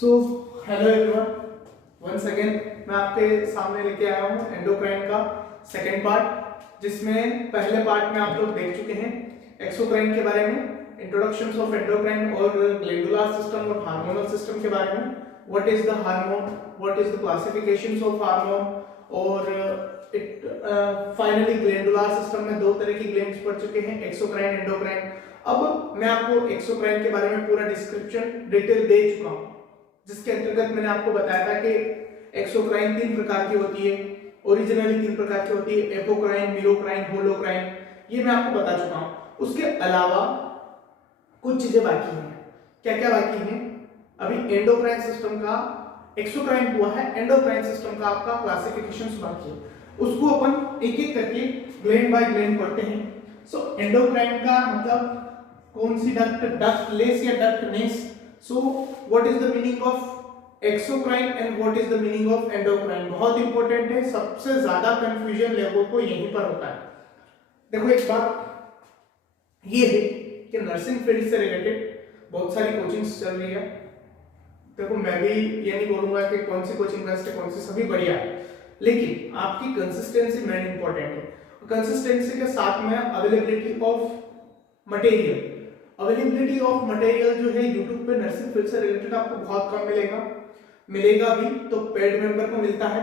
सो hello everyone, once again मैं आपके सामने लेके आया हूँ एंडोक्राइन का सेकेंड पार्ट, जिसमें पहले पार्ट में आप लोग देख चुके हैं एक्सोक्राइन के बारे में, इंट्रोडक्शन ऑफ एंडोक्राइन और ग्लैंडुलर सिस्टम और हार्मोनल सिस्टम के बारे में, what is the hormone, what is the classifications of hormone, और फाइनली ग्लैंडुलर सिस्टम में दो तरह की ग्लैंड्स पढ़ चुके हैं, एक्सोक्राइन एंडोक्राइन। अब मैं आपको एक्सोक्राइन के बारे में पूरा डिस्क्रिप्शन डिटेल दे चुका हूँ, जिसके अंतर्गत मैंने आपको बताया था कि एक्सोक्राइन तीन प्रकार की होती है, ओरिजिनली तीन प्रकार की होती है, एपोक्राइन, मीरोक्राइन, होलोक्राइन, ये मैं आपको बता चुका हूँ। उसके अलावा कुछ चीजें बाकी हैं। क्या क्या बाकी हैं? अभी एंडोक्राइन सिस्टम का एक्सोक्राइन हुआ है, एंडोक्राइन सिस्टम का आपका क्लासिफिकेशन बाकी है, उसको अपन एक एक करके ग्लैंड बाय ग्लैंड पढ़ते हैं। सो एंडोक्राइन का मतलब कौन सी डक्ट, डक्टलेस या डक्टनेस। So what is the meaning of exocrine and what is the meaning of endocrine? बहुत इंपॉर्टेंट है, सबसे ज्यादा कंफ्यूजन लोगों को यहीं पर होता है। देखो एक बात ये है कि नर्सिंग फील्ड से रिलेटेड बहुत सारी कोचिंग्स चल रही है। देखो मैं भी ये नहीं बोलूंगा कि कौन सी कोचिंग बेस्ट है, कौन सी सभी बढ़िया है, लेकिन आपकी कंसिस्टेंसी मेन इंपॉर्टेंट है। कंसिस्टेंसी के साथ में availability of material, availability of material जो है YouTube पे नर्सिंग फील्ड से रिलेटेड आपको बहुत कम मिलेगा भी तो पेड मेंबर को मिलता है,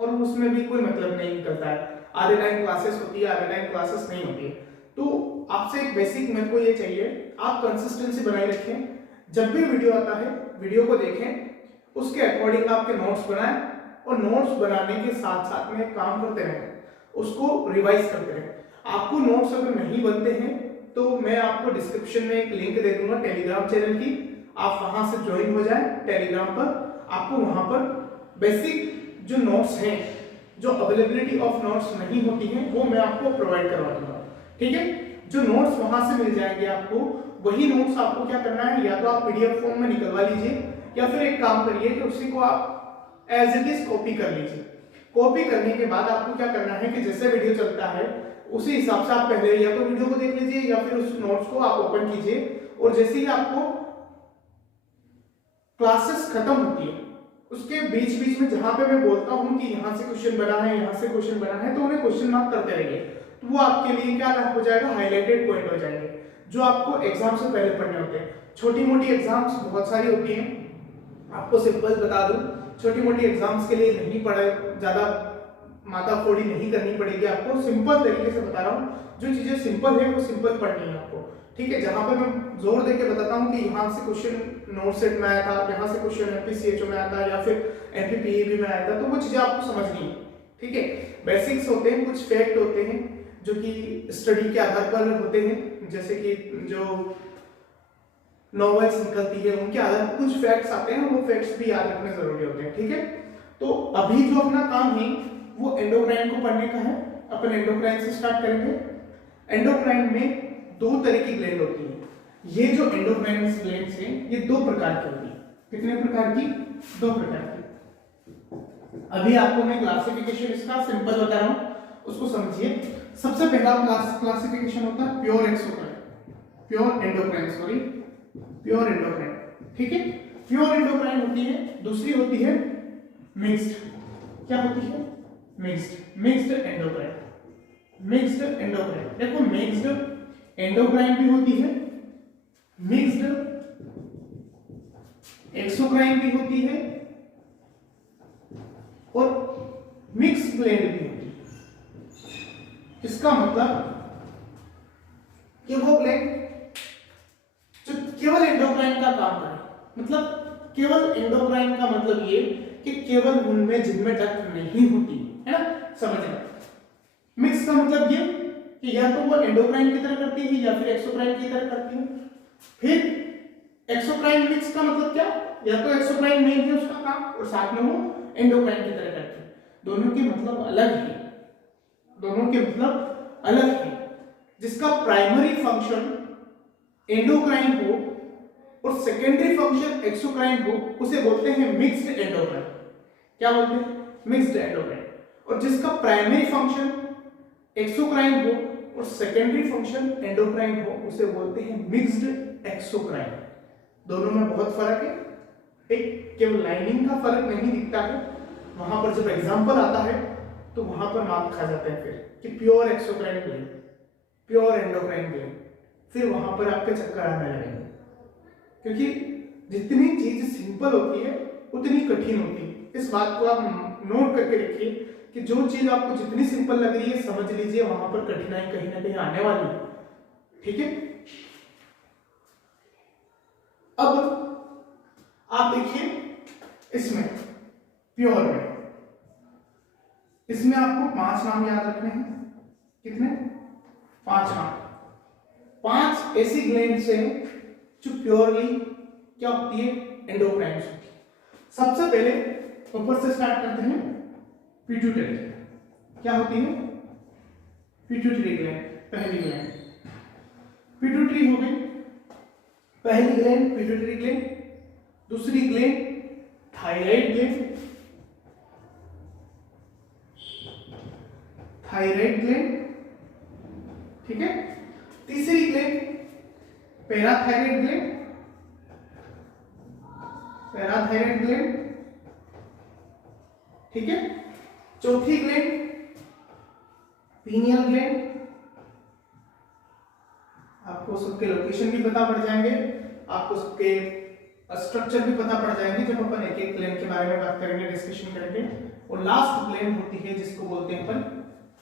और उसमें भी कोई मतलब नहीं निकलता है। आधे टाइम क्लासेस होती है, आधे टाइम क्लासेस नहीं होती है। तो आपसे एक बेसिक मेरे को ये चाहिए, आप कंसिस्टेंसी बनाए रखें। जब भी वीडियो आता है वीडियो को देखें, उसके अकॉर्डिंग आपके नोट्स बनाएं, और नोट्स बनाने के साथ साथ में काम करते रहें, उसको रिवाइज करते रहें। आपको नोट्स अगर नहीं बनते हैं तो मैं आपको डिस्क्रिप्शन में एक लिंक दे दूंगा टेलीग्राम चैनल की, आप वहां से ज्वाइन हो जाएं टेलीग्राम पर। आपको वहां पर बेसिक जो नोट्स हैं, जो अवेलेबिलिटी ऑफ नोट्स नहीं होती हैं, वो मैं आपको प्रोवाइड करवा दूंगा। ठीक है, जो नोट्स वहां से मिल जाएंगे आपको, वही नोट्स आपको क्या करना है, या तो आप पीडीएफ फॉर्म में निकलवा लीजिए, या फिर एक काम करिए कि उसी को आप एज इट इज कॉपी कर लीजिए। कॉपी करने के बाद आपको क्या करना है कि जैसे वीडियो चलता है उसी हिसाब से आप पहले या तो वीडियो को देख लीजिए, या फिर उस नोट्स को आप ओपन कीजिए, और जैसे ही आपको क्लासेस खत्म होती है उसके बीच बीच में जहां पे मैं बोलता हूं कि यहां से क्वेश्चन बना है, यहां से क्वेश्चन बना है, तो उन्हें क्वेश्चन मार्क करते रहिए। तो वो आपके लिए क्या हो जाएगा, हाईलाइटेड पॉइंट हो जाएंगे, जो आपको एग्जाम से पहले पढ़ने होते हैं। छोटी मोटी एग्जाम्स बहुत सारी होती हैं, आपको सिंपल बता दूं, छोटी मोटी एग्जाम्स के लिए नहीं पढ़े, ज्यादा माथाफोड़ी नहीं करनी पड़ेगी आपको, सिंपल तरीके से बता रहा हूँ। जो चीजें सिंपल है वो सिंपल पढ़नी है आपको। ठीक है, जहां पे मैं जोर देके बताता हूँ कि यहाँ से क्वेश्चन नोट सेट में आया था, यहाँ से क्वेश्चन एमपीसीएचओ में आया था, या फिर एमपीपीईबी में आया था, तो वो चीजें आपको समझनी है। ठीक है, बेसिक्स होते हैं, कुछ फैक्ट होते हैं जो कि स्टडी के आधार पर होते हैं, जैसे कि जो नॉवेल्स निकलती है उनके आधार पर कुछ फैक्ट्स आते हैं, वो फैक्ट्स भी याद रखने जरूरी होते हैं। ठीक है, तो अभी जो अपना काम है वो एंडोक्राइन को पढ़ने का है। अपन एंडोक्राइन से स्टार्ट करेंगे। एंडोक्राइन में दो तरह की ग्लैंड होती है। ये जो एंडोक्राइन ग्लैंड्स हैं ये दो प्रकार की होती है। कितने प्रकार की? दो प्रकार की। अभी आपको मैं क्लासिफिकेशन इसका सिंपल बता रहा हूं, उसको समझिए। सबसे पहला क्लासिफिकेशन होता है pure exocrine, pure endocrine, sorry pure endocrine. ठीक है, प्योर एंडोक्राइन होती है। दूसरी होती है मिक्स्ड। क्या होती है? Mixed endocrine. मिक्स्ड एंडोक्राइन, देखो मिक्स्ड एंडोक्राइन भी होती है, मिक्स्ड एक्सोक्राइन भी होती है, और मिक्स ग्लैंड भी होती है। इसका मतलब कि वो ग्लैंड जो केवल एंडोक्राइन का काम करे, मतलब केवल एंडोक्राइन का मतलब ये कि केवल उनमें जिनमें डक्ट नहीं होती है ना, समझना। मिक्स का मतलब ये कि या तो वो एंडोक्राइन की तरह करती है या फिर एक्सोक्राइन की तरह करती है। फिर एक्सोक्राइन मिक्स का मतलब क्या, या तो एक्सोक्राइन मेन है उसका काम, और साथ में वो एंडोक्राइन की तरह करती है। दोनों के मतलब अलग है, दोनों के मतलब अलग है। जिसका प्राइमरी फंक्शन एंडोक्राइन हो और सेकेंडरी फंक्शन एक्सोक्राइन हो, उसे बोलते हैं मिक्स्ड एंडोक्राइन। क्या बोलते हैं? Mixed endocrine. और जिसका प्राइमरी फंक्शन एक्सोक्राइन हो और सेकेंडरी फंक्शन एंडोक्राइन हो, उसे बोलते हैं मिक्स्ड एक्सोक्राइन। दोनों में बहुत फर्क है, एक केवल लाइनिंग का फर्क नहीं दिखता है, वहां पर जब एग्जाम्पल आता है तो वहां पर मार्क खा जाते हैं फिर कि pure exocrine gland, pure endocrine gland, फिर वहां पर आपके चक्कर आने लगेंगे। क्योंकि जितनी चीज सिंपल होती है उतनी कठिन होती है। इस बात को आप नोट करके रखिए कि जो चीज आपको जितनी सिंपल लग रही है समझ लीजिए वहां पर कठिनाई कहीं ना कहीं आने वाली है। ठीक है, अब आप देखिए इसमें प्योर में, इसमें आपको 5 नाम याद रखने हैं। कितने? 5 नाम। 5 ऐसी ग्लैंड्स हैं जो प्योरली क्या होती है, एंडोक्राइन्स होती है। सबसे पहले ऊपर से स्टार्ट करते हैं, पिट्यूटरी। क्या होती है? पिट्यूटरी ग्लैंड, पहली ग्लैंड पिट्यूटरी हो गई, पहली ग्लैंड पिट्यूटरी ग्लैंड। दूसरी gland thyroid gland, thyroid gland. ठीक है, तीसरी gland parathyroid gland, parathyroid gland. ठीक है, चौथी ग्लैंड पीनियल ग्लैंड। आपको सबके लोकेशन भी पता पड़ जाएंगे, आपको सबके स्ट्रक्चर भी पता पड़ जाएंगे जब अपन एक एक ग्लैंड के बारे में बात करेंगे, डिस्कशन करेंगे। और लास्ट ग्लैंड होती है जिसको बोलते हैं अपन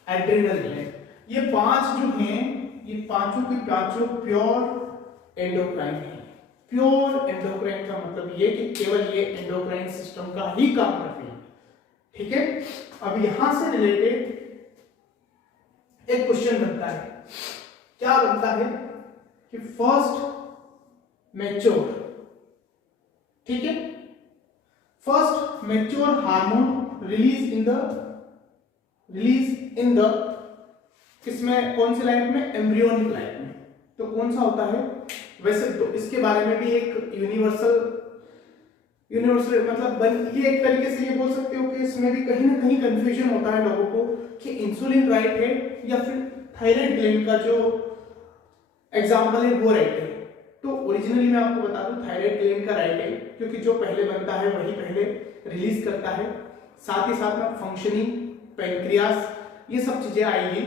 एड्रिनल ग्लैंड। ये 5 जो हैं, ये पांचों की पांचों प्योर एंडोक्राइन है। प्योर एंडोक्राइन का मतलब ये कि केवल ये एंडोक्राइन सिस्टम का ही काम करती है। ठीक है, अब यहां से रिलेटेड एक क्वेश्चन बनता है। क्या बनता है कि फर्स्ट मैच्योर, ठीक है, first mature hormone release in the किसमें, कौन से लाइफ में? एम्ब्रियोनिक लाइफ में। तो कौन सा होता है? वैसे तो इसके बारे में भी एक यूनिवर्सल मतलब ये एक तरीके से ये बोल सकते हो कि इसमें भी कहीं ना कहीं कंफ्यूजन होता है लोगों को कि इंसुलिन राइट है या फिर थायराइड ग्लैंड का जो एग्जाम्पल है वो राइट है। तो ओरिजिनली मैं आपको बता दूं थायराइड ग्लैंड का राइट है, क्योंकि जो पहले बनता है वही पहले रिलीज करता है। साथ ही साथ में फंक्शनिंग, पैंक्रियास, ये सब चीजें आएगी।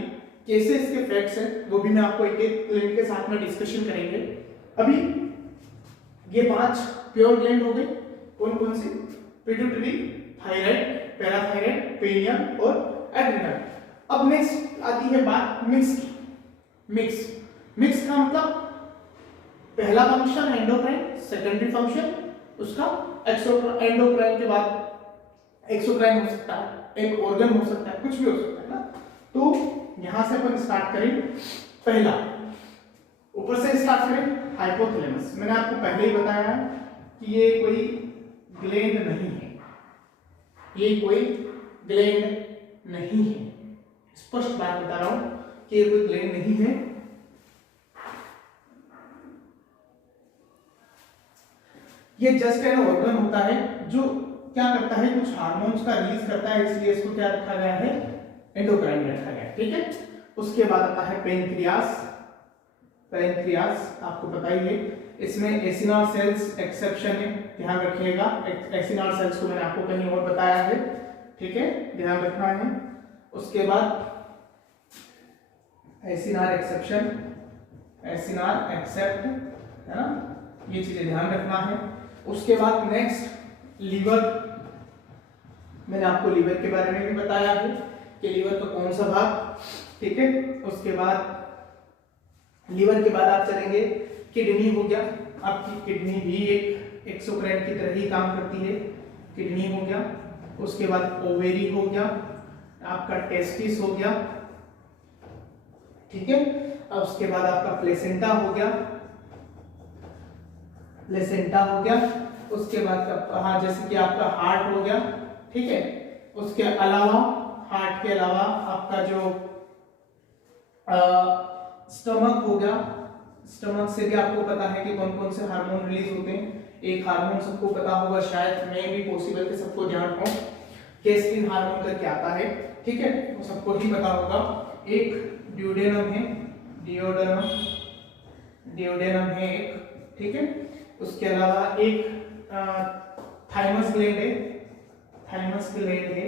कैसे इसके फैक्ट्स हैं वो भी मैं आपको एक एक ग्लैंड के साथ में डिस्कशन करेंगे। अभी ये 5 प्योर ग्लैंड हो गए, कौन कौन सी? पिट्यूटरी, थायराइड, पैराथायराइड, पेनियल और एड्रिनल। अब नेक्स्ट आती है बात मिक्स की। मिक्स का मतलब पहला फंक्शन एंडोक्राइन, सेकेंडरी फंक्शन उसका एंडोक्राइन के बाद एक्सोक्राइन हो सकता है, एक ऑर्गन हो सकता है, कुछ भी हो सकता है ना। तो यहां से अपन स्टार्ट करें, पहला ऊपर से स्टार्ट करें, हाइपोथैलेमस। मैंने आपको पहले ही बताया है कि ये कोई ग्लैंड नहीं है, ये कोई ग्लैंड नहीं है, स्पष्ट बात बता रहा हूं कि ये कोई ग्लैंड नहीं है। ये जस्ट एन ऑर्गन होता है जो क्या करता है, कुछ हार्मोन्स का रिलीज करता है, इसलिए इसको क्या रखा गया है, एंडोक्राइन रखा गया है। ठीक है, उसके बाद आता है पेनक्रियास। पेनक्रियास आपको पता ही है, इसमें एसिनाल सेल्स एक्सेप्शन है, ध्यान रखिएगा। एसिनाल सेल्स को मैंने आपको कहीं और बताया है, ठीक है, ध्यान रखना है। उसके बाद एसिनाल एक्सेप्शन, एसिनाल एक्सेप्ट, है ना, ये चीजें ध्यान रखना है। उसके बाद नेक्स्ट लीवर, मैंने आपको लीवर के बारे में भी बताया है कि लीवर का कौन सा भाग, ठीक है। उसके बाद लीवर के बाद आप चलेंगे, किडनी हो गया, आपकी किडनी भी एक एक्सोक्राइन की तरह ही काम करती है, किडनी हो गया। उसके बाद ओवेरी हो गया, आपका टेस्टिस हो गया, ठीक है। अब उसके बाद आपका प्लेसेंटा हो गया, प्लेसेंटा हो गया। उसके बाद हाँ, जैसे कि आपका हार्ट हो गया, ठीक है। उसके अलावा हार्ट के अलावा आपका जो स्टमक हो गया, स्टमक से भी आपको पता है कि कौन कौन से हार्मोन रिलीज होते हैं। एक हार्मोन सबको पता होगा, शायद मैं भी पॉसिबल कि सबको ध्यान हो, केस्टिन हार्मोन करके आता है, ठीक है, वो सबको ही पता होगा। एक ड्यूडेनम है, डियोडेनम है एक, ठीक है। उसके अलावा एक थाइमस ग्लैंड है, थाइमस ग्लैंड है।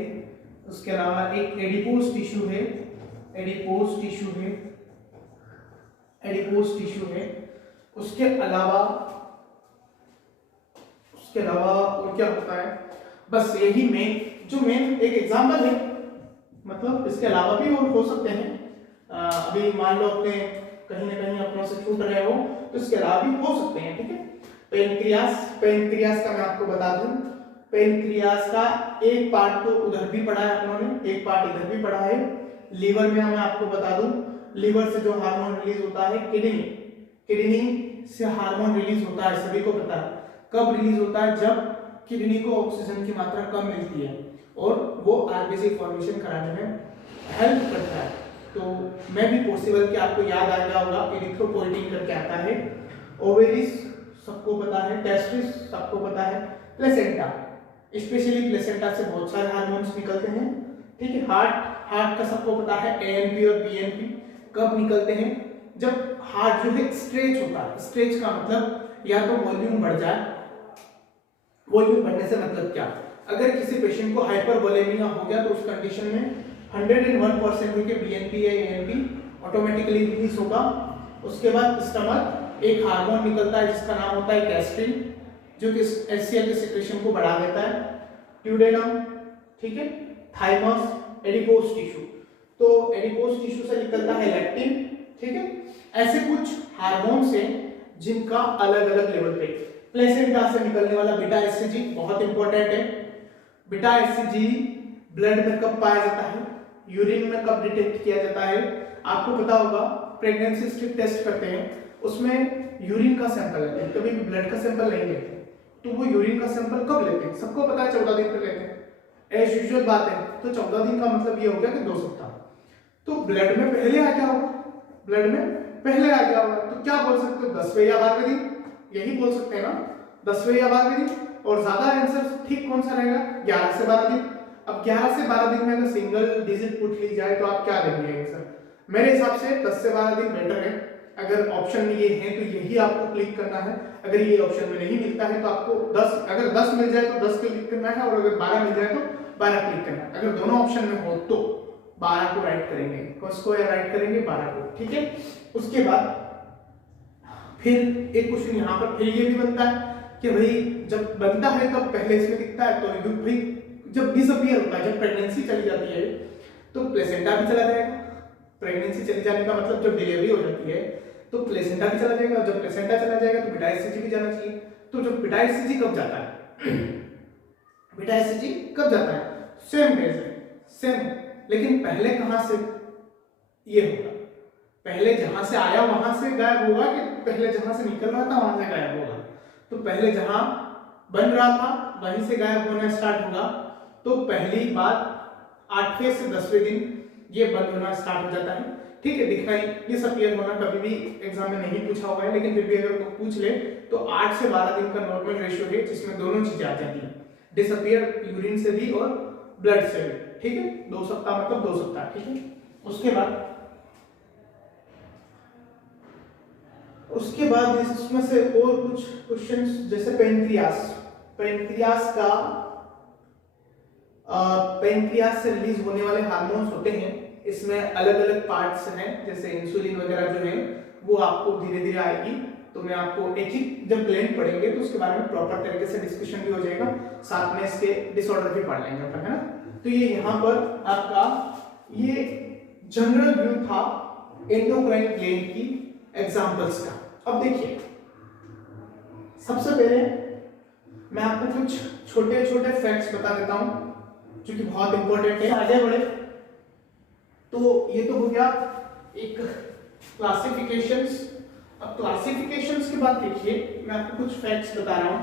उसके अलावा एक एडिपोज टिश्यू है, एडिपोज टिश्यू है, एडिपोज टिश्यू है। उसके अलावा और क्या होता है, बस यही मेन जो मेन एक एग्जांपल है, मतलब इसके अलावा भी और हो सकते हैं। अभी मान लो अपने कहीं ना कहीं अपनों से छूट रहे हो तो इसके अलावा भी हो सकते हैं, ठीक है। पेनक्रियास, पेनक्रियास का मैं आपको बता दूं, पेनक्रियास का एक पार्ट तो उधर भी पढ़ा है अपनों ने, एक पार्ट इधर भी पढ़ा है। लीवर में मैं आपको बता दूं, लीवर से जो हार्मोन रिलीज होता है, किडनी, किडनी से हार्मोन रिलीज होता है, सभी को पता है। कब रिलीज होता है, जब किडनी को ऑक्सीजन की मात्रा कम मिलती है और वो आरबीसी फॉर्मेशन कराने में हेल्प करता है। तो मैं भी पॉसिबल कि आपको याद आ गया होगा, एरिथ्रोपोइटिन करके आता है। ओवेरिस सबको पता है, टेस्टिस सबको पता है, प्लेसेंटा, स्पेशली प्लेसेंटा से बहुत सारे हार्मोन्स निकलते हैं, ठीक है। हार्ट का सबको पता है, एएनपी और बीएनपी कब निकलते हैं, जब हार्ट जो है स्ट्रेच होता है। स्ट्रेच का मतलब या तो वॉल्यूम बढ़ जाए, वॉल्यूम बढ़ने से मतलब क्या, अगर किसी पेशेंट को हाइपरवोलेमिया हो गया तो उस कंडीशन में 101% के बीएनपी या एएनपी ऑटोमेटिकली रिलीज होगा। उसके बाद स्टमक एक हार्मोन निकलता है जिसका नाम होता है गैस्ट्रिन, जो कि एचसीएल के सिक्रेशन को बढ़ा देता है। ट्यूडेनम, ठीक है। थाइमस, एडिपोज टिश्यू, तो एडिपोज टिश्यू से निकलता है लैक्टिन, ठीक है। ऐसे कुछ हार्मोन्स हैं जिनका अलग अलग लेवल पे। प्लेसेंटा से निकलने वाला बीटा एचसीजी बहुत इंपॉर्टेंट है। बीटा एचसीजी ब्लड में कब पाया जाता है, यूरिन में कब डिटेक्ट किया जाता है। आपको पता होगा प्रेगनेंसी स्ट्रिप टेस्ट करते हैं, उसमें यूरिन का सैंपल लेते हैं, कभी भी ब्लड का सैंपल नहीं लेते। तो वो यूरिन का सैंपल कब लेते हैं, सबको पता है 14 दिन पर लेते हैं, एज यूजुअल बात है। तो 14 दिन का मतलब ये हो गया कि 2 सप्ताह। तो ब्लड में पहले आ गया होगा, ब्लड में पहले आ गया होगा, तो क्या बोल सकते हो, 10वें या 12वें दिन, यही बोल सकते हैं ना, 10वें या 12वें दिन। और ज्यादा आंसर ठीक कौन सा रहेगा, 11 से 12 दिन। अब 11 से 12 दिन में अगर सिंगल डिजिट पुट ली जाए तो आप क्या देंगे आंसर, मेरे हिसाब से 10 से 12 दिन बेटर है। अगर ऑप्शन में ये है तो यही आपको क्लिक करना है, अगर ये ऑप्शन में नहीं मिलता है तो आपको 10, अगर 10 मिल जाए तो 10 क्लिक करना है, और अगर 12 मिल जाए तो 12 क्लिक करना है। अगर दोनों ऑप्शन में हो तो 12 को राइट करेंगे, किसको राइट करेंगे, 12 को, ठीक है। उसके बाद फिर एक क्वेश्चन यहाँ पर फिर ये भी बनता है कि भाई जब बनता है तब पहले इसमें दिखता है, तो भाई जब डिसअपीयर होता है, जब प्रेगनेंसी चली जाती है तो प्लेसेंटा भी चला जाएगा। प्रेगनेंसी चली जाने का मतलब जब डिलीवरी हो जाती है तो प्लेसेंटा भी चला जाएगा, जब प्लेसेंटा चला जाएगा तो बीटा एचसीजी भी जाना चाहिए। तो जब बीटा एचसीजी कब जाता है, बीटा एचसीजी कब जाता है, सेम डेज है, सेम। लेकिन पहले कहां से ये होगा, पहले जहां से आया वहां से गायब होगा कि पहले जहां से निकल रहा था वहां से गायब होगा। तो पहले जहां बन रहा था वहीं से गायब होना स्टार्ट होगा। तो पहली बात 8वें से 10वें दिन ये बंद होना स्टार्ट हो जाता है, ठीक है। दिखना डिसअपीयर होना कभी भी एग्जाम में नहीं पूछा हुआ है, लेकिन फिर भी अगर कोई पूछ ले तो 8 से 12 दिन का नॉर्मल रेशियो है जिसमें दोनों चीजें आ जाती है, डिसअपीयर यूरिन से भी और ब्लड से भी, ठीक है। 2 सप्ताह मतलब 2 सप्ताह, ठीक है। उसके बाद इसमें से और कुछ क्वेश्चंस, जैसे पेनक्रियास, पेनक्रियास से रिलीज होने वाले हार्मोन्स होते हैं, इसमें अलग अलग पार्ट्स हैं, जैसे इंसुलिन वगैरह जो है वो आपको धीरे धीरे आएगी। तो मैं आपको एक ही जब ग्लैंड पढ़ेंगे तो उसके बारे में प्रॉपर तरीके से डिस्कशन भी हो जाएगा, साथ में इसके डिसऑर्डर भी पढ़ लेंगे अपन, है ना। तो ये यहाँ पर आपका ये जनरल व्यू था एंडोक्राइन ग्लैंड की एग्जांपल्स का। अब देखिए, सबसे पहले मैं आपको कुछ छोटे छोटे फैक्ट्स बता देता हूं जो कि बहुत इंपॉर्टेंट है। आगे बढ़े तो ये तो हो गया एक क्लासिफिकेशंस। अब क्लासिफिकेशंस के बाद देखिए मैं आपको कुछ फैक्ट्स बता रहा हूं,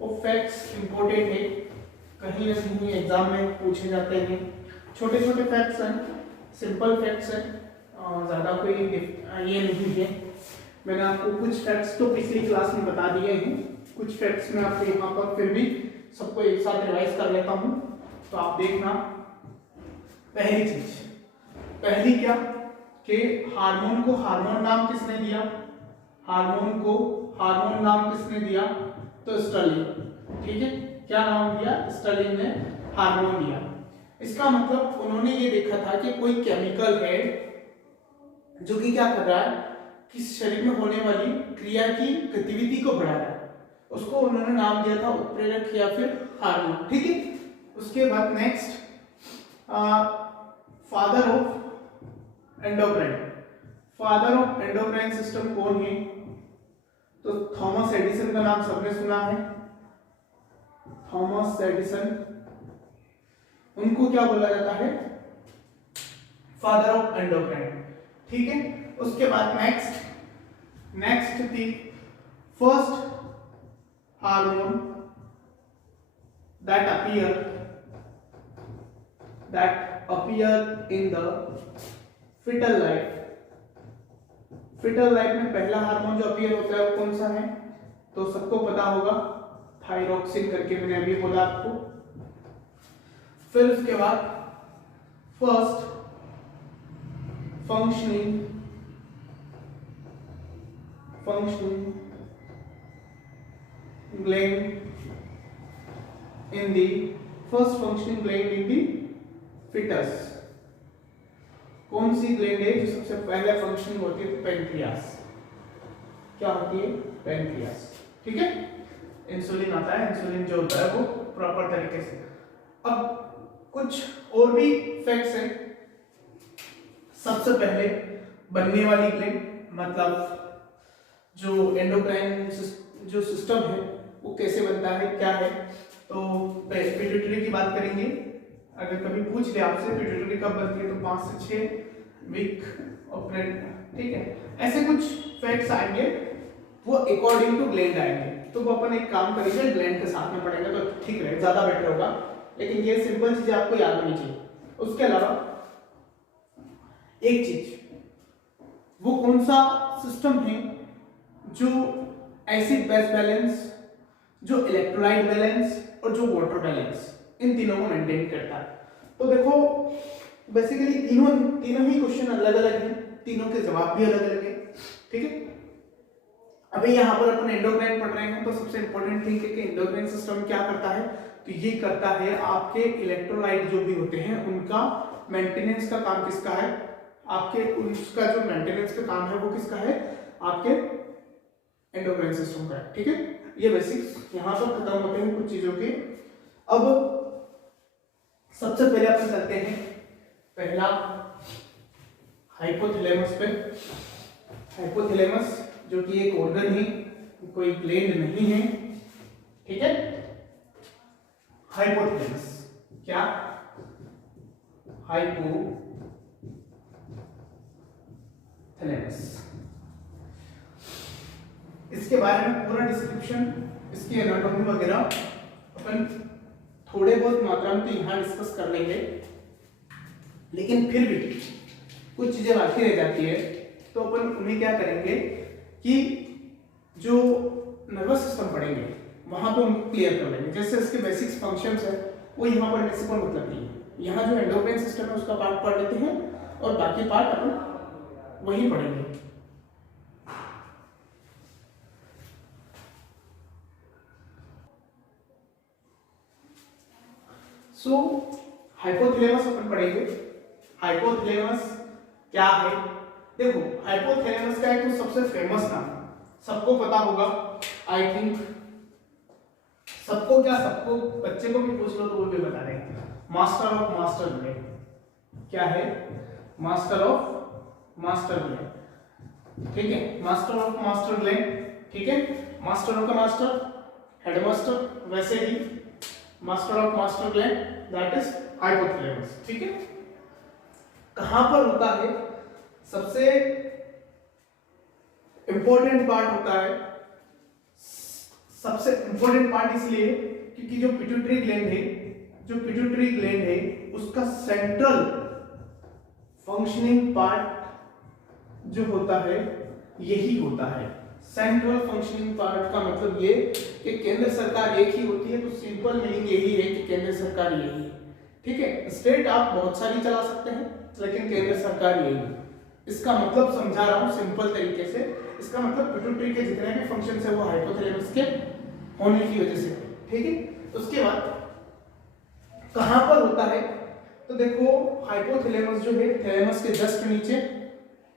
वो फैक्ट्स इंपॉर्टेंट है, कहीं ना कहीं एग्जाम में पूछे जाते हैं। छोटे छोटे फैक्ट्स हैं, सिंपल फैक्ट्स हैं, ज्यादा कोई ये नहीं है। मैंने आपको कुछ फैक्ट्स तो पिछली क्लास में बता दिए हैं, कुछ फैक्ट्स मैं आपको यहाँ पर फिर भी सबको एक साथ रिवाइज कर लेता हूँ, तो आप देखना। पहली चीज, पहली क्या कि हार्मोन को हार्मोन नाम किसने दिया, हार्मोन को हार्मोन नाम किसने दिया, तो स्टर्लिन, ठीक है, क्या नाम दिया, स्टर्लिन ने हार्मोन दिया। इसका मतलब उन्होंने ये देखा था कि कोई केमिकल है जो कि क्या कर रहा है कि शरीर में होने वाली क्रिया की गतिविधि को बढ़ा रहा है, उसको उन्होंने नाम दिया था उत्प्रेरक या फिर हार्मोन, ठीक है। उसके बाद next father of endocrine, father of endocrine system कौन है, तो थॉमस एडिसन का नाम सबने सुना है, थॉमस एडिसन, उनको क्या बोला जाता है, फादर ऑफ एंडोक्राइन, ठीक है। उसके बाद नेक्स्ट थी first hormone that appear in the fetal life, fetal life में पहला हार्मोन जो अपीयर होता है वो कौन सा है, तो सबको पता होगा थायरोक्सिन करके, मैंने अभी बोला आपको। फिर उसके बाद first functioning gland in the first functioning gland in the fetus, कौन सी ग्लैंड है जो सबसे पहले फंक्शनिंग होती है, पैनक्रियास, क्या होती है, पैनक्रियास, ठीक है। इंसुलिन आता है, इंसुलिन जो होता है वो प्रॉपर तरीके से। अब कुछ और भी फैक्ट्स हैं। सबसे पहले बनने वाली ग्लैंड, मतलब जो एंडोक्राइन जो सिस्टम है वो कैसे बनता है, क्या है, तो पिट्यूटरी की बात करेंगे। अगर कभी पूछ ले आपसे पिट्यूटरी कब बनती है, तो 5 से 6 वीक और ठीक है, ऐसे कुछ फैक्ट्स आएंगे, वो अकॉर्डिंग टू ग्लैंड आएंगे। तो वो अपन एक काम करेंगे, ग्लैंड के साथ में पढ़ेंगे तो ठीक रहेगा, ज्यादा बेटर होगा, लेकिन ये सिंपल चीजें आपको याद होनी चाहिए। उसके अलावा एक चीज, वो कौन सा सिस्टम है जो एसिड बेस बैलेंस, जो इलेक्ट्रोलाइट बैलेंस और जो वाटर बैलेंस, इन तीनों को मेंटेन करता है। तो देखो बेसिकली तीनों ही क्वेश्चन अलग अलग हैं, तीनों के जवाब भी अलग अलग हैं, ठीक है। अभी यहाँ पर अपन एंडोक्राइन पढ़ रहे हैं, तो सबसे इंपॉर्टेंट थिंग है कि एंडोक्राइन सिस्टम क्या करता है, तो ये करता है आपके इलेक्ट्रोलाइट जो भी होते हैं उनका मेंटेनेंस का काम किसका है, आपके उसका जो मेंटेनेंस का काम है वो किसका है, आपके एंडोक्राइन सिस्टम का है, ठीक है। ये बेसिक्स यहाँ पर खत्म होते हैं कुछ चीजों के। अब सबसे पहले अपन चलते हैं पहला हाइपोथैलेमस पे। हाइपोथैलेमस जो कि एक ऑर्गन है, कोई ग्लैंड नहीं है, ठीक है। हाइपोथैलेमस क्या, हाइपोथैलेमस, इसके बारे में पूरा डिस्क्रिप्शन, इसकी एनाटॉमी वगैरह अपन थोड़े बहुत मात्रा में तो यहाँ डिस्कस कर लेंगे, लेकिन फिर भी कुछ चीजें बाकी रह जाती है, तो अपन उन्हें क्या करेंगे कि जो नर्वस सिस्टम पढ़ेंगे वहां पे उनको क्लियर कर लेंगे। जैसे इसके बेसिक्स फंक्शंस है वो यहाँ पर पढ़ने से कोई मतलब नहीं है। यहाँ जो एंडोक्राइन सिस्टम है उसका पार्ट पढ़ लेते हैं और बाकी पार्ट अपन वही पढ़ेंगे। सो हाइपोथैलेमस अपन पढ़ेंगे। हाइपोथैलेमस क्या है, देखो हाइपोथैलेमस का एक तो सबसे फेमस नाम सबको पता होगा, आई थिंक सबको, क्या सबको, बच्चे को भी पूछ लो तो वो भी बता देंगे, मास्टर ऑफ मास्टर ग्लैंड। क्या है, मास्टर ऑफ मास्टर ग्लैंड, ठीक है, मास्टर ऑफ मास्टर ग्लैंड, ठीक है। मास्टर ऑफ का मास्टर हेडमास्टर, वैसे ही master of master gland that is hypothalamus, ठीक है। कहां पर होता है, सबसे इंपॉर्टेंट पार्ट होता है, सबसे इंपॉर्टेंट पार्ट इसलिए क्योंकि जो पिट्यूटरी ग्लैंड है, जो पिट्यूटरी ग्लैंड है उसका सेंट्रल फंक्शनिंग पार्ट जो होता है यही होता है। सेंट्रल फंक्शनिंग पार्ट का मतलब ये कि केंद्र सरकार एक ही होती है, तो सिंपल मीनिंग यही है कि केंद्र सरकार यही है, ठीक है। स्टेट आप बहुत सारी चला सकते हैं लेकिन केंद्र सरकार यही है। इसका मतलब समझा रहा हूं सिंपल तरीके से, इसका मतलब पिट्यूटरी के जितने भी फंक्शंस है वो हाइपोथैलेमस के होने की वजह से, ठीक है। उसके बाद कहां पर होता है, तो देखो हाइपोथैलेमस जो है थैलेमस के जस्ट नीचे,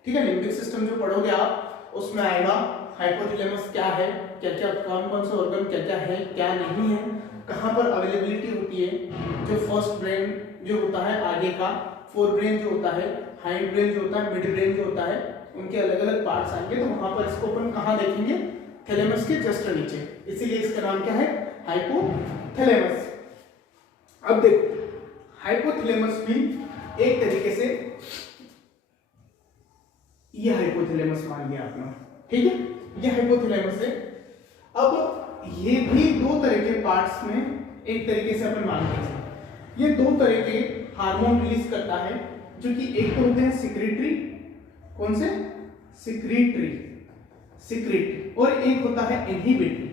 ठीक है। लिम्बिक सिस्टम जो पढ़ोगे आप उसमें आएगा हाइपोथैलेमस क्या है, क्या क्या कौन कौन से ऑर्गन क्या क्या है क्या नहीं है, कहां पर अवेलेबिलिटी होती है। जो फर्स्ट ब्रेन जो होता है आगे का, फोर ब्रेन जो होता है, हाइंड ब्रेन जो होता है, मिड ब्रेन जो होता है, उनके अलग अलग पार्ट्स आएंगे। तो वहां पर इसको अपन कहां देखेंगे, थैलेमस के जस्ट नीचे, इसीलिए इसका नाम क्या है, हाइपोथैलेमस। अब देखो हाइपोथैलेमस भी एक तरीके से, ये हाइपोथैलेमस मान लिया आपने, ठीक है, ये हाइपोथैलेमस है। अब ये भी दो तरह के पार्ट्स में एक तरीके से अपन मान लीजिए, ये दो तरह के हार्मोन रिलीज करता है, जो कि एक तो होते हैं सिक्रीटरी, कौन से, सिक्रीटरी, सिक्रीट, और एक होता है इनहिबिटरी,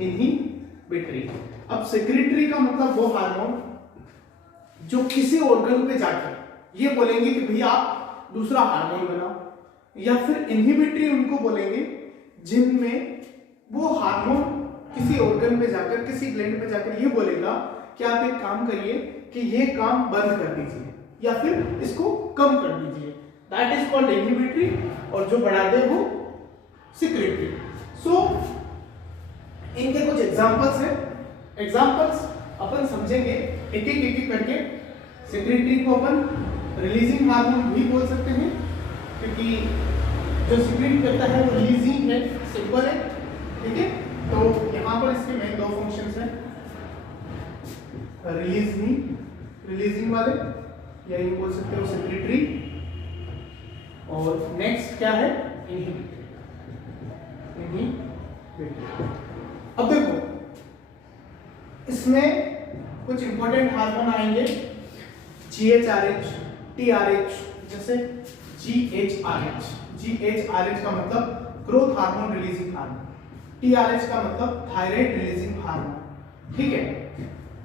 इनहिबिटरी। अब सिक्रीटरी का मतलब वो हार्मोन जो किसी ऑर्गन पे जाकर ये बोलेंगे कि भैया आप दूसरा हार्मोन बनाओ, या फिर इनहिबिटरी उनको बोलेंगे जिनमें वो हार्मोन किसी ऑर्गन पे जाकर, किसी ग्लैंड पे जाकर ये बोलेगा कि आप एक काम करिए कि ये काम बंद कर दीजिए या फिर इसको कम कर दीजिए, दैट इज कॉल्ड इनहिबिटरी, और जो बढ़ा दे वो सिक्रीटरी। सो इनके कुछ एग्जांपल्स हैं, एग्जांपल्स अपन समझेंगे एक एक करके। सिक्रीटरी को अपन रिलीजिंग हार्मोन भी बोल सकते हैं, क्योंकि जो सिक्रीट करता है वो रिलीजिंग है, सिंपल है, ठीक है। तो यहाँ पर इसके मेन दो फंक्शंस हैं, रिलीजिंग वाले, या ये बोल सकते हो सिक्रीटरी, और नेक्स्ट क्या है, इनहिबिटरी। अब देखो इसमें कुछ इंपॉर्टेंट हार्मोन आएंगे, GHRH, TRH, जैसे GHRH, GHRH का मतलब growth hormone releasing hormone, TRH का मतलब थायराइड रिलीजिंग हार्मोन, ठीक है।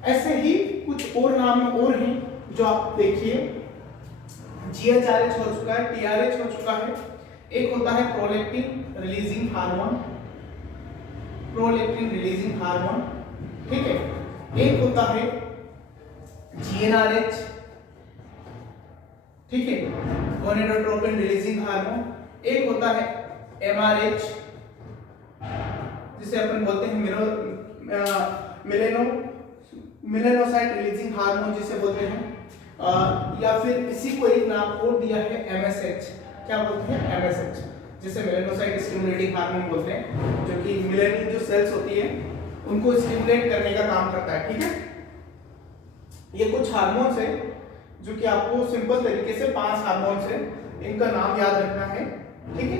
ऐसे ही कुछ और नाम और हैं जो आप देखिए, GHRH हो चुका है, TRH हो चुका है, एक होता है prolactin releasing hormone, prolactin releasing hormone, ठीक है। एक होता है GnRH, ठीक है, गोनेडोट्रोपिन रिलीजिंग हार्मोन, एक होता है MRH, जिसे अपन बोलते हैं मेलेनोसाइट रिलीजिंग हार्मोन जिसे बोलते हैं, या फिर इसी को एक नाम और दिया है MSH, क्या बोलते हैं, MSH, जिसे मेलेनोसाइट स्टिमुलेटिंग हार्मोन बोलते हैं, जो कि मेलानिन जो सेल्स होती है उनको स्टिमुलेट करने का काम करता है, ठीक है। ये कुछ हार्मोन्स है जो कि आपको सिंपल तरीके से 5 हार्मोन्स है, इनका नाम याद रखना है, ठीक है।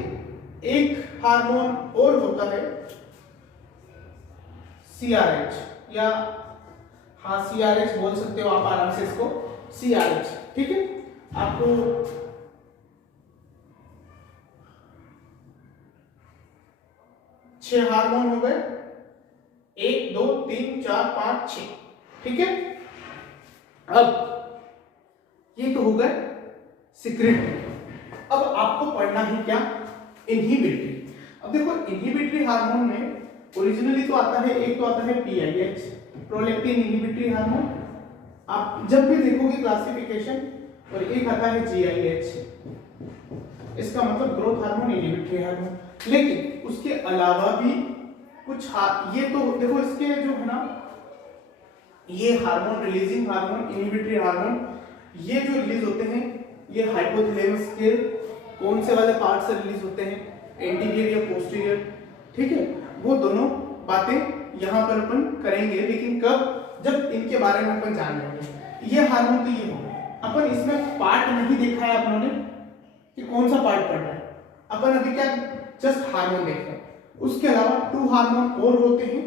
एक हार्मोन और होता है CRH, या हाँ CRH बोल सकते हो आप आराम से इसको, CRH, ठीक है। आपको 6 हार्मोन हो गए, 1 2 3 4 5 6, ठीक है। अब ये तो हो गए सिक्रीटरी। अब आपको पढ़ना है क्या, इनहिबिटरी। अब देखो इनहिबिटरी हार्मोन में ओरिजिनली तो आता है, एक तो आता है PIH, प्रोलैक्टिन इनहिबिटरी हार्मोन, आप जब भी देखोगे क्लासिफिकेशन, और एक आता है GIH, इसका मतलब ग्रोथ हार्मोन, इनहिबिटरी हार्मोन। लेकिन उसके अलावा भी कुछ ये तो देखो इसके जो है ना, ये hormone releasing hormone, inhibitory hormone, ये जो रिलीज होते हैं ये हाइपोथैलेमस के कौन से वाले पार्ट से रिलीज होते हैं, एंटीरियर या पोस्टीरियर, ठीक है। वो दोनों बातें यहाँ पर अपन करेंगे, लेकिन कब, जब इनके बारे में अपन जान लेंगे। ये हार्मोन तो ये हो, अपन इसमें पार्ट नहीं देखा है अपनों ने कि कौन सा पार्ट पढ़ रहा है, अपन अभी क्या जस्ट हार्मोन देख रहे हैं। उसके अलावा 2 हार्मोन और होते हैं,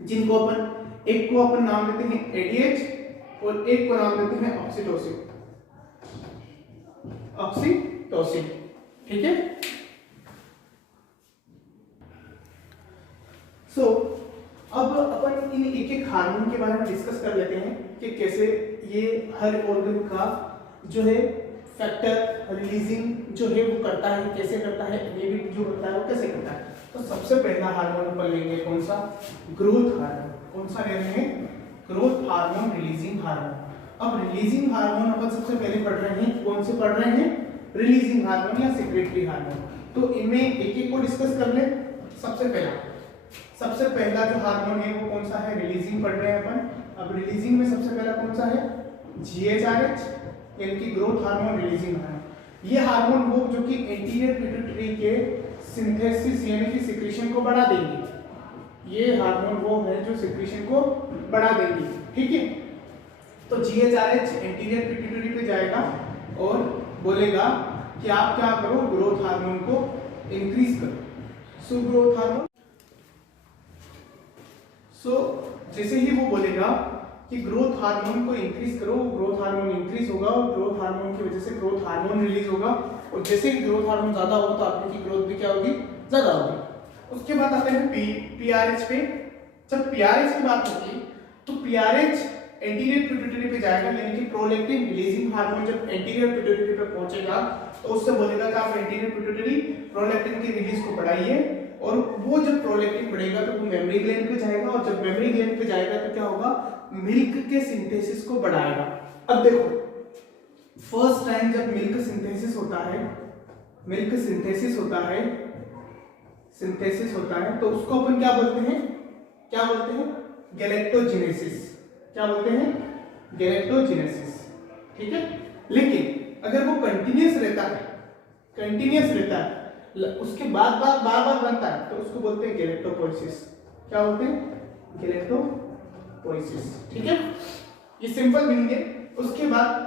जिनको अपन, एक को अपन नाम देते हैं ADH और एक को नाम देते हैं ऑक्सीटोसिन, ऑक्सीटोसिन, ठीक है। सो अब अपन इन एक एक हार्मोन के बारे में डिस्कस कर लेते हैं कि कैसे ये हर ऑर्गन का जो है फैक्टर रिलीजिंग जो है वो करता है, कैसे करता है, इनहिबिट जो करता है वो कैसे करता है। तो सबसे पहला हार्मोन अपन लेंगे कौन सा, ग्रोथ हार्मोन। कौन सा ले लेंगे, ग्रोथ हार्मोन, रिलीजिंग हार्मोन। अब रिलीजिंग हार्मोन अपन सबसे पहले पढ़ रहे हैं, कौन से पढ़ रहे हैं, रिलीजिंग हार्मोन या सेक्रेटरी हार्मोन। तो इनमें एक एक को डिस्कस कर ले। सबसे पहला जो हार्मोन है वो कौन सा है, रिलीजिंग पढ़ रहे हैं अपन। अब रिलीजिंग में सबसे पहला कौन सा है, GHRH, यानी कि ग्रोथ हार्मोन, रिलीजिंग हार्मोन। ये हार्मोन वो जो कि एंटीरियर पिट्यूटरी के सिंथेसिस यानी कि सिक्रीशन को बढ़ा देंगे। ये हार्मोन वो है जो सिक्रीशन को बढ़ा देंगे, ठीक है। तो GHRH एंटीरियर पिट्यूटरी पे जाएगा और बोलेगा कि आप क्या करो, ग्रोथ हार्मोन को इंक्रीज करो। सो ग्रोथ हार्मोन, जैसे ही वो बोलेगा कि ग्रोथ हार्मोन को इंक्रीज करो, ग्रोथ हार्मोन इंक्रीज होगा और ग्रोथ हार्मोन की वजह से ग्रोथ हार्मोन रिलीज होगा। और जैसे ही ग्रोथ हार्मोन ज्यादा होगा तो आपकी की ग्रोथ भी क्या होगी, ज्यादा होगी। उसके बाद आते हैं PRH पे। जब PRH की बात होगी तो PRH एंटीरियर पिट्यूटरी पे जाएगा, यानी कि प्रोलैक्टिन रिलीजिंग हार्मोन जब एंटीरियर पिट्यूटरी पे पहुंचेगा तो उससे बोलेगा कि आप एंटीरियर पिट्यूटरी प्रोलैक्टिन की रिलीज को बढ़ाइए। और वो जब प्रोलैक्टिन बढ़ेगा तो वो मेमोरी ग्लैंड पे जाएगा और जब मेमोरी ग्लैंड पे जाएगा तो क्या होगा, मिल्क के सिंथेसिस को बढ़ाएगा। अब देखो, फर्स्ट टाइम जब मिल्क सिंथेसिस होता है तो उसको अपन क्या बोलते हैं, गैलेक्टोजेनेसिस। क्या बोलते हैं, गैलेक्टोजेनेसिस, ठीक है। लेकिन अगर वो कंटिन्यूअस रहता है, उसके बाद बार बनता है तो उसको बोलते हैं गैलेक्टोपोइसिस। क्या बोलते हैं, गैलेक्टोपोइसिस, ठीक है। ये सिंपल मीनिंग है। उसके बाद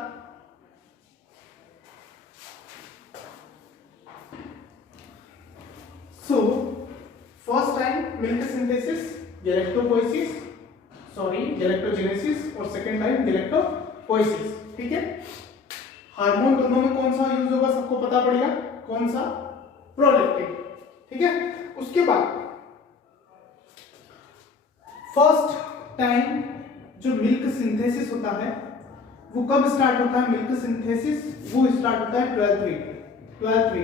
फर्स्ट टाइम मिल्क सिंथेसिस गैलेक्टोजेनेसिस और सेकेंड टाइम गैलेक्टोपोइसिस, ठीक है। हार्मोन दोनों में कौन सा यूज होगा सबको पता पड़ेगा, कौन सा, प्रोलैक्टिन, ठीक है। उसके बाद फर्स्ट टाइम जो मिल्क सिंथेसिस होता है वो कब स्टार्ट होता है, मिल्क सिंथेसिस वो स्टार्ट होता है 12th वीक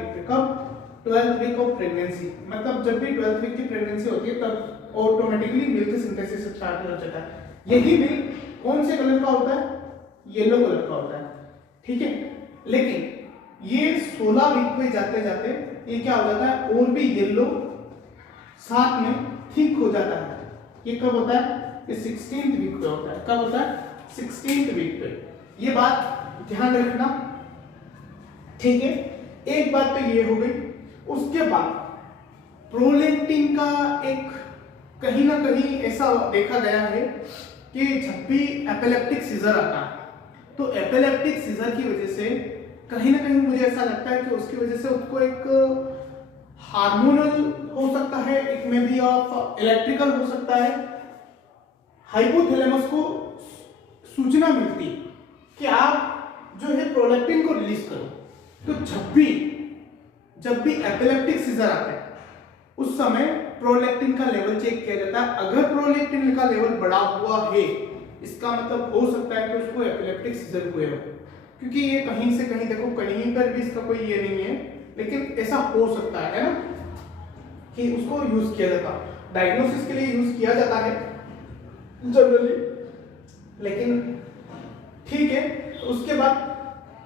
पे। कब, 12th वीक ऑफ प्रेगनेंसी। मतलब जब भी 12th वीक की प्रेगनेंसी होती है तब ऑटोमेटिकली मिल्क सिंथेसिस स्टार्ट हो जाता है। यही मिल्क कौन से कलर का होता है, येलो कलर का होता है, ठीक है। लेकिन ये 16 वीक पे जाते जाते ये क्या हो जाता है, और भी येलो साथ में थिक हो जाता है। ये कब होता है, ये 16th वीक पे होता है। कब होता है, 16th वीक पे। ये बात ध्यान रखना, ठीक है। एक बात तो ये हो गई। उसके बाद प्रोलैक्टिन का एक कहीं ना कहीं ऐसा देखा गया है कि जब भी एपिलेप्टिक सीजर आता है तो एपिलेप्टिक सीजर की वजह से कहीं ना कहीं मुझे ऐसा लगता है कि उसकी वजह से उसको एक हार्मोनल हो सकता है, एक में भी ऑफ इलेक्ट्रिकल हो सकता है, हाइपोथैलेमस को सूचना मिलती कि आप जो है प्रोलैक्टिन को रिलीज करो। तो जब भी एपिलेप्टिक सीजर आता है उस समय प्रोलैक्टिन का लेवल चेक किया जाता है। अगर प्रोलैक्टिन का लेवल बढ़ा हुआ है इसका मतलब हो सकता है कि उसको एपिलेप्टिक सीजर हुए हो, क्योंकि ये कहीं से कहीं देखो, कहीं पर भी इसका कोई ये नहीं है, लेकिन ऐसा हो सकता है ना, कि उसको यूज किया जाता है, डायग्नोसिस के लिए यूज किया जाता है जनरली, लेकिन ठीक है। तो उसके बाद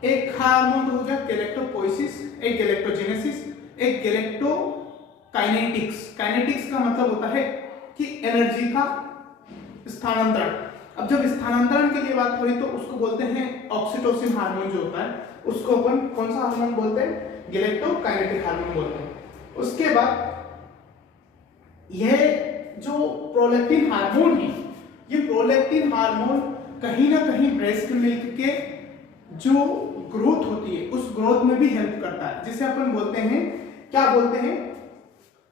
एक हार्मोन हो गया गैलेक्टोपोइसिस, एक गैलेक्टोजेनेसिस, एक गैलेक्टोकाइनेटिक्स। काइनेटिक्स का मतलब होता है कि एनर्जी का स्थानांतरण। अब जब स्थानांतरण के लिए बात करें तो उसको बोलते हैं ऑक्सीटोसिन हार्मोन जो होता है, उसको अपन कौन सा हार्मोन बोलते हैं, गैलेक्टोकाइनेटिक हार्मोन बोलते हैं। उसके बाद यह जो प्रोलैक्टिन हार्मोन है, ये प्रोलैक्टिन हार्मोन कहीं ना कहीं ब्रेस्ट मिल्क के जो ग्रोथ होती है उस ग्रोथ में भी हेल्प करता है, जिसे अपन बोलते हैं, क्या बोलते हैं,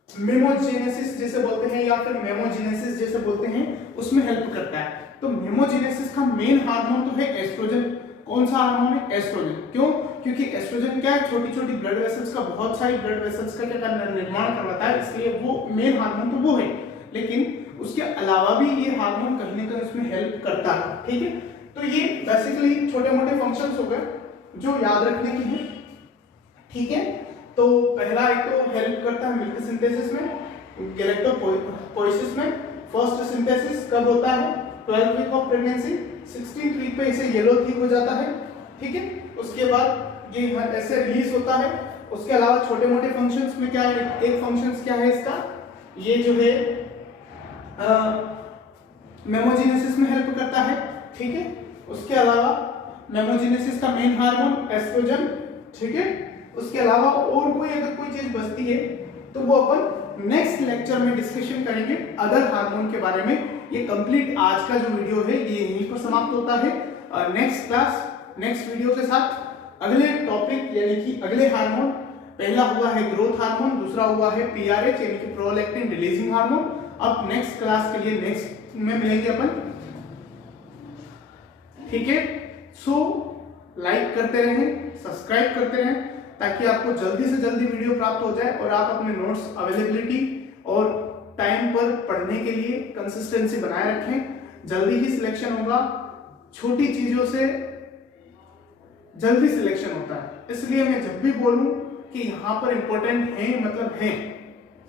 मेमोजेनेसिस जैसे बोलते हैं या फिर मेमोजेनेसिस जैसे बोलते हैं, उसमें हेल्प करता है। तो मेमोजेनेसिस का मेन हार्मोन तो है एस्ट्रोजन। कौन सा हार्मोन है, एस्ट्रोजन। क्यों, क्योंकि एस्ट्रोजन क्या है, छोटी छोटी ब्लड वेसल्स का, बहुत सारी ब्लड वेसल्स का क्या निर्माण करवाता है, इसलिए वो मेन हार्मोन तो वो है। लेकिन उसके अलावा भी ये हार्मोन कहीं ना कहीं उसमें हेल्प करता है, ठीक है। तो ये बेसिकली छोटे मोटे फंक्शंस हो गए जो याद रखने की है, ठीक है। तो पहला एक तो हेल्प करता है मिल्क सिंथेसिस में, गैलेक्टोपोइसिस में फर्स्ट सिंथेसिस कब होता है? 12th week of pregnancy, 16th week पे इसे येलो थिक हो जाता है, ठीक है। उसके बाद ये ऐसे रिलीज होता है। उसके अलावा छोटे मोटे फंक्शंस में क्या है, एक फंक्शंस क्या है इसका, ये जो है मेमोजेनेसिस में हेल्प करता है, ठीक है। उसके अलावा मेमोजेनेसिस का मेन हार्मोन एस्ट्रोजन, ठीक है। उसके अलावा और कोई अगर कोई चीज बचती है तो वो अपन नेक्स्ट लेक्चर में डिस्कशन करेंगे अदर हार्मोन के बारे में। ये कंप्लीट आज का जो वीडियो है ये यहीं पर समाप्त होता है। नेक्स्ट क्लास नेक्स्ट वीडियो के साथ अगले टॉपिक यानी कि अगले हार्मोन, पहला हुआ है ग्रोथ हार्मोन, दूसरा हुआ है पीआरएच यानी कि प्रोलैक्टिन रिलीजिंग हार्मोन। अब नेक्स्ट क्लास के लिए नेक्स्ट में मिलेंगे अपन, ठीक है। सो लाइक करते रहें, सब्सक्राइब करते रहें ताकि आपको जल्दी से जल्दी वीडियो प्राप्त हो जाए और आप अपने नोट्स अवेलेबिलिटी और टाइम पर पढ़ने के लिए कंसिस्टेंसी बनाए रखें। जल्दी ही सिलेक्शन होगा, छोटी चीजों से जल्दी सिलेक्शन होता है। इसलिए मैं जब भी बोलूं कि यहाँ पर इंपॉर्टेंट है मतलब है,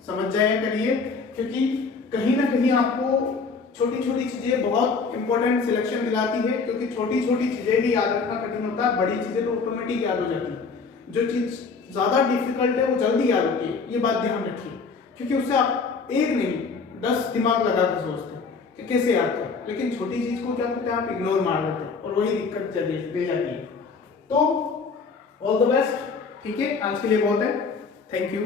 समझ जाया करिए, क्योंकि कहीं ना कहीं आपको छोटी छोटी चीजें बहुत इंपॉर्टेंट सिलेक्शन दिलाती है। क्योंकि छोटी छोटी चीजें भी याद रखना कठिन होता है, बड़ी चीजें तो ऑटोमेटिक याद हो जाती है। जो चीज ज्यादा डिफिकल्ट है वो जल्दी याद होती है, ये बात ध्यान रखिए। क्योंकि उससे आप एक नहीं 10 दिमाग लगा कर सोचते हैं कि कैसे याद करें, लेकिन छोटी चीज को क्या करते हैं आप इग्नोर मार देते हैं और वही दिक्कत दे जाती है। तो ऑल द बेस्ट, ठीक है। आज के लिए बहुत है, थैंक यू।